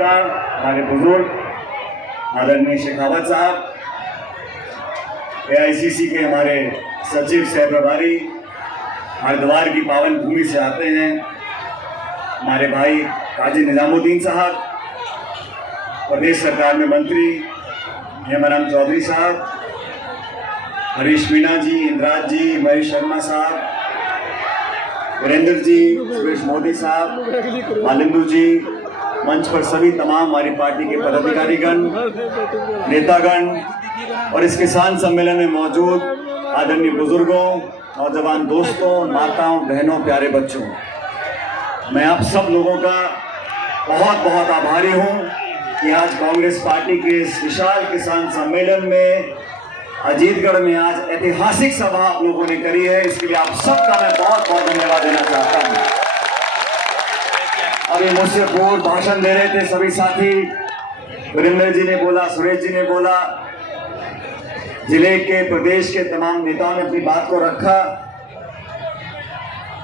नेता, हमारे बुजुर्ग आदरणीय शेखावत साहब, AICC के हमारे सचिव सह प्रभारी, हरिद्वार की पावन भूमि से आते हैं, हमारे भाई काजी निजामुद्दीन साहब, प्रदेश सरकार में मंत्री हेमाराम चौधरी साहब, हरीश मीणा जी, इंद्राज जी, महेश शर्मा साहब, वीरेंद्र जी, सुरेश मोदी साहब, मालिंदु जी, मंच पर सभी तमाम हमारी पार्टी के पदाधिकारीगण, नेतागण और इस किसान सम्मेलन में मौजूद आदरणीय बुजुर्गों, नौजवान दोस्तों, माताओं, बहनों, प्यारे बच्चों, मैं आप सब लोगों का बहुत बहुत आभारी हूं कि आज कांग्रेस पार्टी के इस विशाल किसान सम्मेलन में अजीतगढ़ में आज ऐतिहासिक सभा आप लोगों ने करी है। इसके लिए आप सबका मैं बहुत बहुत धन्यवाद देना चाहता हूं। और ये मुझसे पूर्व भाषण दे रहे थे सभी साथी, वीरेंद्र जी ने बोला, सुरेश जी ने बोला, जिले के प्रदेश के तमाम नेताओं ने अपनी बात को रखा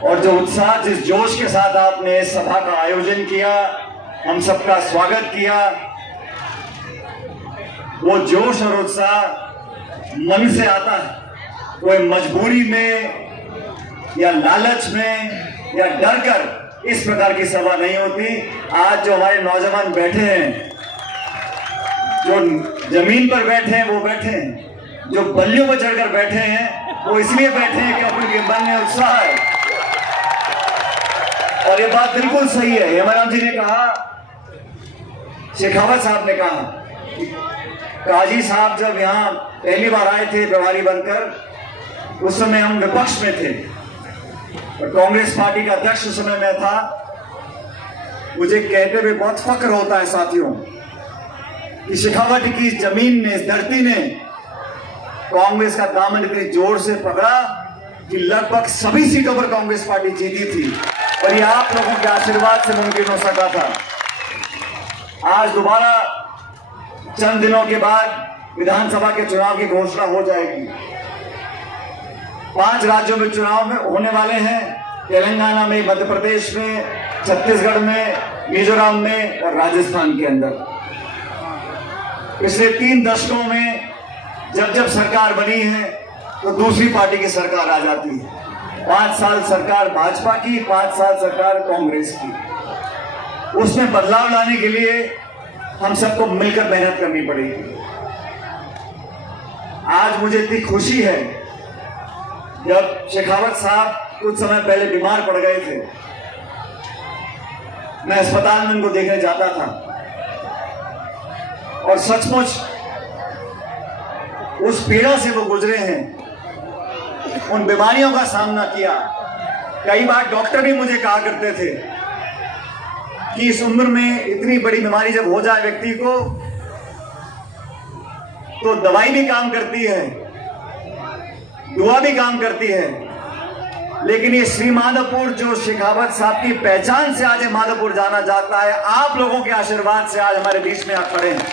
और जो उत्साह, जिस जोश के साथ आपने इस सभा का आयोजन किया, हम सबका स्वागत किया, वो जोश और उत्साह मन से आता है। कोई मजबूरी में या लालच में या डर कर इस प्रकार की सभा नहीं होती। आज जो हमारे नौजवान बैठे हैं, जो जमीन पर बैठे हैं वो बैठे हैं, जो बल्लियों पर चढ़कर बैठे हैं वो इसलिए बैठे हैं क्योंकि उनके मन में उत्साह है। और ये बात बिल्कुल सही है। हेमाराम जी ने कहा, शेखावत साहब ने कहा, काजी साहब जब यहाँ पहली बार आए थे प्रभारी बनकर, उस समय हम विपक्ष में थे और कांग्रेस पार्टी का अध्यक्ष उस समय मैं था। मुझे कहते हुए बहुत फक्र होता है साथियों कि शेखावत की जमीन ने, इस धरती ने कांग्रेस का दामन इतनी जोर से पकड़ा कि लगभग सभी सीटों पर कांग्रेस पार्टी जीती थी और ये आप लोगों के आशीर्वाद से मुमकिन हो सका था। आज दोबारा चंद दिनों के बाद विधानसभा के चुनाव की घोषणा हो जाएगी। 5 राज्यों में चुनाव में होने वाले हैं, तेलंगाना में, मध्य प्रदेश में, छत्तीसगढ़ में, मिजोरम में और राजस्थान के अंदर। पिछले 3 दशकों में जब जब सरकार बनी है तो दूसरी पार्टी की सरकार आ जाती है। 5 साल सरकार भाजपा की, 5 साल सरकार कांग्रेस की। उसमें बदलाव लाने के लिए हम सबको मिलकर मेहनत करनी पड़ेगी। आज मुझे इतनी खुशी है, जब शेखावत साहब कुछ समय पहले बीमार पड़ गए थे, मैं अस्पताल में उनको देखने जाता था और सचमुच उस पीड़ा से वो गुजरे हैं, उन बीमारियों का सामना किया। कई बार डॉक्टर भी मुझे कहा करते थे कि इस उम्र में इतनी बड़ी बीमारी जब हो जाए व्यक्ति को तो दवाई भी काम करती है, दुआ भी काम करती है, लेकिन ये श्री माधोपुर जो शेखावत साहब की पहचान से आज माधोपुर जाना जाता है, आप लोगों के आशीर्वाद से आज हमारे बीच में आप खड़े हैं।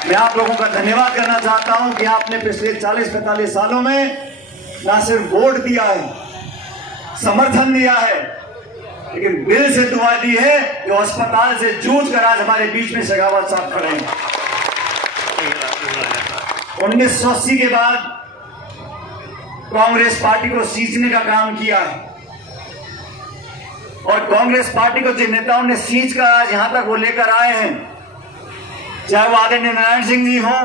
मैं आप लोगों का धन्यवाद करना चाहता हूं कि आपने पिछले 40-45 सालों में ना सिर्फ वोट दिया है, समर्थन दिया है, लेकिन दिल से दुआ दी है। जो अस्पताल से जूझ कर आज हमारे बीच में शेखावत साहब खड़े हैं। 1980 के बाद कांग्रेस पार्टी को सींचने का काम किया है और कांग्रेस पार्टी को जिन नेताओं ने सींच कर आज यहां तक वो लेकर आए हैं, चाहे वो आदरणीय नारायण सिंह जी हो,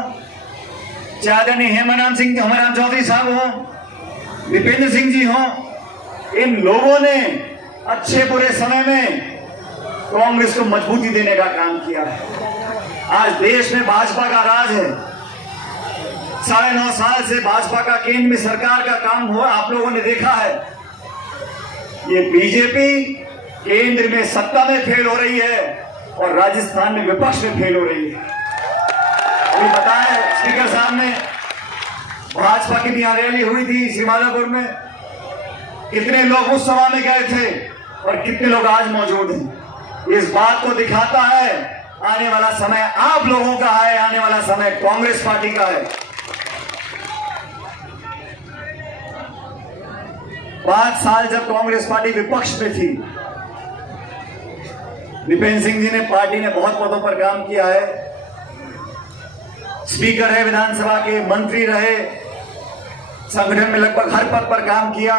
चाहे आदरणीय हेमाराम चौधरी साहब हो, दीपेंद्र सिंह जी हो, इन लोगों ने अच्छे बुरे समय में कांग्रेस को मजबूती देने का काम किया है। आज देश में भाजपा का राज है। 9.5 साल से भाजपा का केंद्र में सरकार का काम हुआ, आप लोगों ने देखा है। ये बीजेपी केंद्र में सत्ता में फेल हो रही है और राजस्थान में विपक्ष में फेल हो रही है। अभी बताया स्पीकर साहब ने, भाजपा की भी यहाँ रैली हुई थी श्री माधोपुर में, कितने लोग उस सभा में गए थे और कितने लोग आज मौजूद हैं। इस बात को दिखाता है आने वाला समय आप लोगों का है, आने वाला समय कांग्रेस पार्टी का है। 5 साल जब कांग्रेस पार्टी विपक्ष में थी दीपेंद्र सिंह जी ने पार्टी ने बहुत पदों पर काम किया है, स्पीकर है विधानसभा के, मंत्री रहे, संगठन में लगभग हर पद पर काम किया।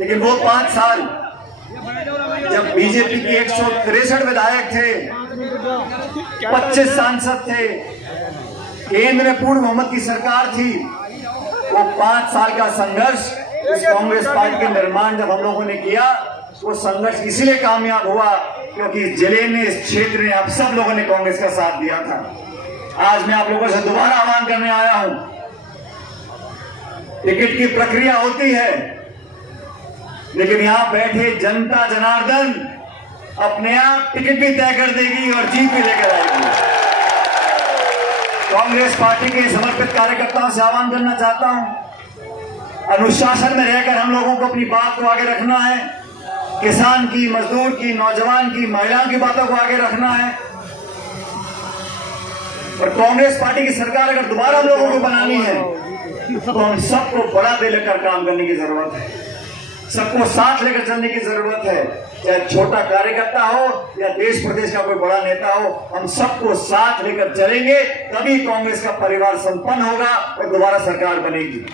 लेकिन वो 5 साल जब बीजेपी के 163 विधायक थे, 25 सांसद थे, केंद्र में पूर्ण बहुमत की सरकार थी, वो 5 साल का संघर्ष इस कांग्रेस पार्टी के निर्माण जब हम लोगों ने किया, वो संघर्ष इसलिए कामयाब हुआ क्योंकि जिले ने, इस क्षेत्र ने, आप सब लोगों ने कांग्रेस का साथ दिया था। आज मैं आप लोगों से दोबारा आह्वान करने आया हूं, टिकट की प्रक्रिया होती है, लेकिन यहां बैठे जनता जनार्दन अपने आप टिकट भी तय कर देगी और जीत भी लेकर आएगी। कांग्रेस पार्टी के समर्पित कार्यकर्ताओं से आह्वान करना चाहता हूं, अनुशासन में रहकर हम लोगों को अपनी बात को आगे रखना है। किसान की, मजदूर की, नौजवान की, महिलाओं की बातों को आगे रखना है। और कांग्रेस पार्टी की सरकार अगर दोबारा हम लोगों को बनानी है तो हम सबको बड़ा दे लेकर काम करने की जरूरत है, सबको साथ लेकर चलने की जरूरत है। चाहे छोटा कार्यकर्ता हो या देश प्रदेश का कोई बड़ा नेता हो, हम सबको साथ लेकर चलेंगे, तभी कांग्रेस का परिवार संपन्न होगा और दोबारा सरकार बनेगी।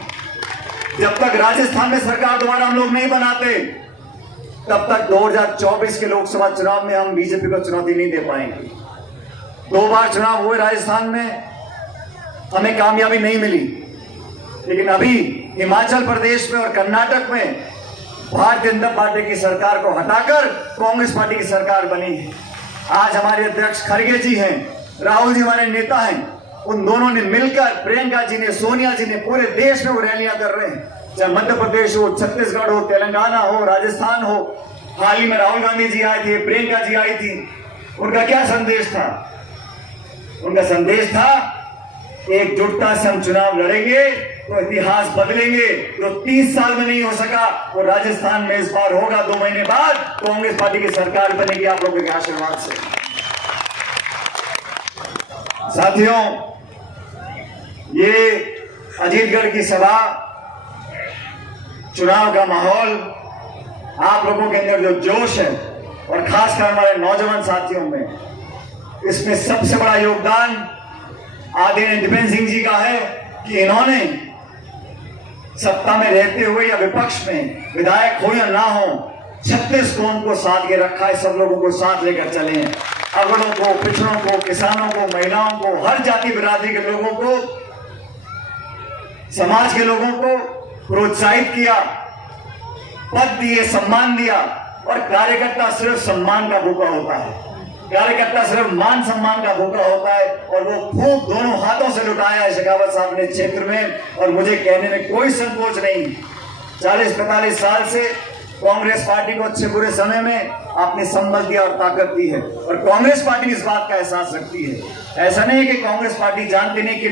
जब तक राजस्थान में सरकार दोबारा हम लोग नहीं बनाते, तब तक 2024 के लोकसभा चुनाव में हम बीजेपी को चुनौती नहीं दे पाएंगे। 2 बार चुनाव हुए राजस्थान में, हमें कामयाबी नहीं मिली, लेकिन अभी हिमाचल प्रदेश में और कर्नाटक में भारतीय जनता पार्टी की सरकार को हटाकर कांग्रेस पार्टी की सरकार बनी है। आज हमारे अध्यक्ष खड़गे जी हैं, राहुल जी हमारे नेता हैं, उन दोनों ने मिलकर, प्रियंका जी ने, सोनिया जी ने, पूरे देश में वो रैलियां कर रहे हैं, चाहे मध्य प्रदेश हो, छत्तीसगढ़ हो, तेलंगाना हो, राजस्थान हो। हाल ही में राहुल गांधी जी आए थे, प्रियंका जी आई थी। उनका क्या संदेश था? उनका संदेश था एकजुटता से हम चुनाव लड़ेंगे तो इतिहास बदलेंगे। जो 30 साल में नहीं हो सका वो राजस्थान में इस बार होगा। 2 महीने बाद कांग्रेस पार्टी की सरकार बनेगी आप लोगों के आशीर्वाद से। साथियों, ये अजीतगढ़ की सभा, चुनाव का माहौल, आप लोगों के अंदर जो जोश है और खासकर हमारे नौजवान साथियों में, इसमें सबसे बड़ा योगदान आदरणीय दीपेंद्र सिंह जी का है कि इन्होंने सत्ता में रहते हुए या विपक्ष में, विधायक हो या ना हो, 36 कौम को साथ के रखा है। सब लोगों को साथ लेकर चले हैं, अगड़ों को, पिछड़ों को, किसानों को, महिलाओं को, हर जाति बिरादरी के लोगों को, समाज के लोगों को प्रोत्साहित किया, पद दिए, सम्मान दिया। और कार्यकर्ता सिर्फ सम्मान का भूखा होता है, कार्यकर्ता सिर्फ मान सम्मान का भूखा होता है, और वो खूब दोनों हाथों से लुटाया है शेखावत साहब ने क्षेत्र में। और मुझे कहने में कोई संकोच नहीं, 40-45 साल से कांग्रेस पार्टी को अच्छे बुरे समय में आपने संबल दिया और ताकत दी है, और कांग्रेस पार्टी इस बात का एहसास रखती है। ऐसा नहीं है कि कांग्रेस पार्टी जानते नहीं कि